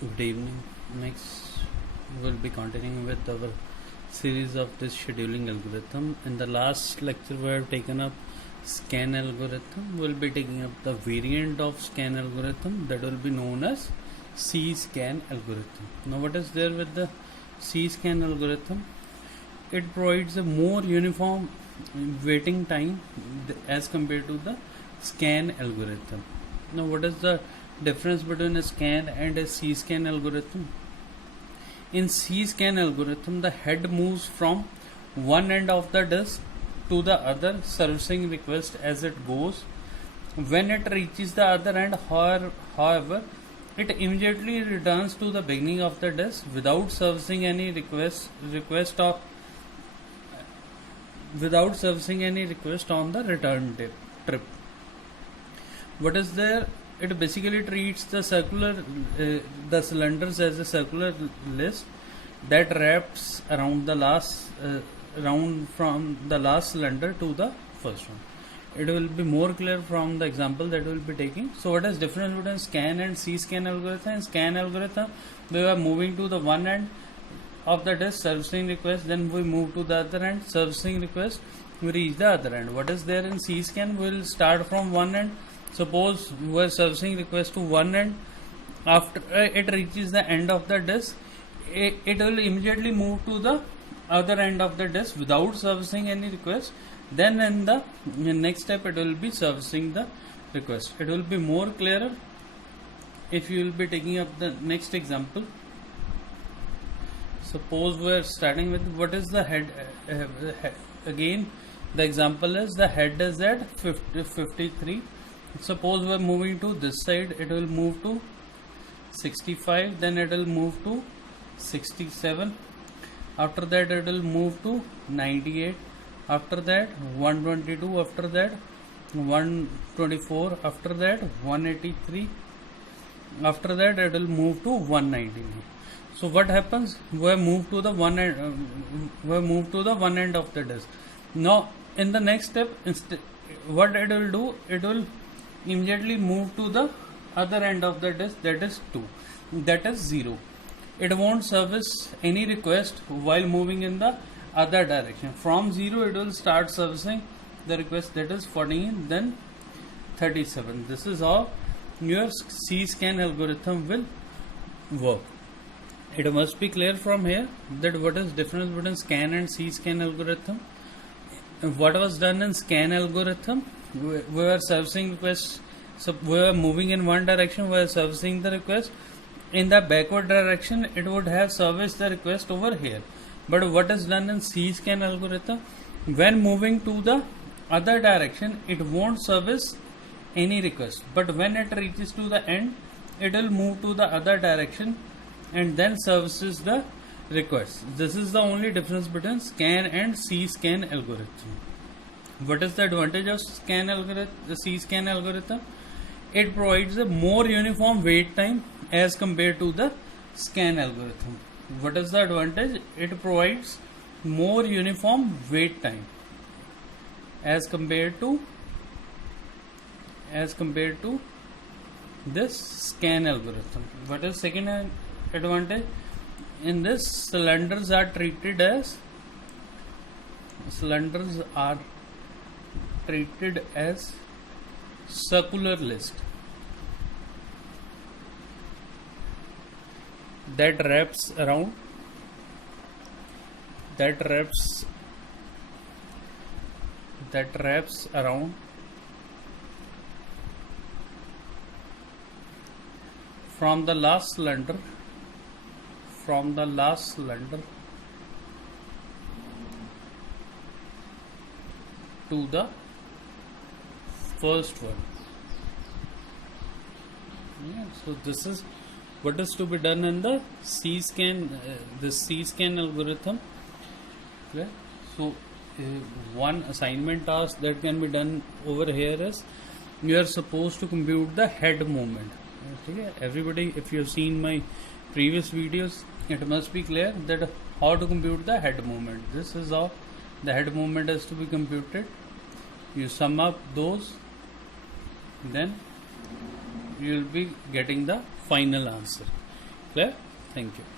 Good evening. Next, we'll be continuing with our series of this scheduling algorithm. In the last lecture, we have taken up scan algorithm. We'll be taking up the variant of scan algorithm that will be known as C-scan algorithm. Now, what is there with the C-scan algorithm? It provides a more uniform waiting time as compared to the scan algorithm. Now, what is the difference between a scan and a C-scan algorithm? In C-scan algorithm, the head moves from one end of the disk to the other, servicing request as it goes. When it reaches the other end, however, it immediately returns to the beginning of the disk without servicing any request on the return trip. What is there? It basically treats the cylinders as a circular list that wraps around the last from the last cylinder to the first one. It will be more clear from the example that we will be taking. So what is difference between scan and C-scan algorithm? In scan algorithm, we are moving to the one end of the disk, servicing request, then we move to the other end, servicing request, we reach the other end. What is there in C-scan? We will start from one end. Suppose we are servicing request to one end. After it reaches the end of the disk, it will immediately move to the other end of the disk without servicing any request. Then in the next step, it will be servicing the request. It will be more clearer if you will be taking up the next example. Suppose we are starting with what is the head. Again, the example is the head is at 53. Suppose we are moving to this side, it will move to 65, then it will move to 67. After that, it will move to 98. After that, 122. After that, 124. After that, 183. After that, it will move to 199. So what happens? We move to the one end. We move to the one end of the disk. Now, in the next step, what it will do? It will immediately move to the other end of the disk, that is 2, that is 0. It won't service any request while moving in the other direction. From 0 it will start servicing the request, that is 14, then 37. This is how your C-scan algorithm will work. It must be clear from here that what is difference between scan and C-scan algorithm. What was done in scan algorithm? We were servicing requests, so we were moving in one direction, we were servicing the request. In the backward direction, it would have serviced the request over here. But what is done in C-scan algorithm? When moving to the other direction, it won't service any request. But when it reaches to the end, it will move to the other direction and then services the request. This is the only difference between scan and C-scan algorithm. What is the advantage of scan algorithm? The C-scan algorithm? It provides a more uniform wait time as compared to the scan algorithm. What is the advantage? It provides more uniform wait time as compared to this scan algorithm. What is second advantage? In this, cylinders are treated as circular list that wraps around from the last cylinder to the first one. So this is what is to be done in the C-scan algorithm. Okay. So one assignment task that can be done over here is you are supposed to compute the head movement. Okay. Everybody, if you have seen my previous videos, it must be clear that how to compute the head movement. This is how the head movement is to be computed. You sum up those, then you will be getting the final answer. Clear? Thank you.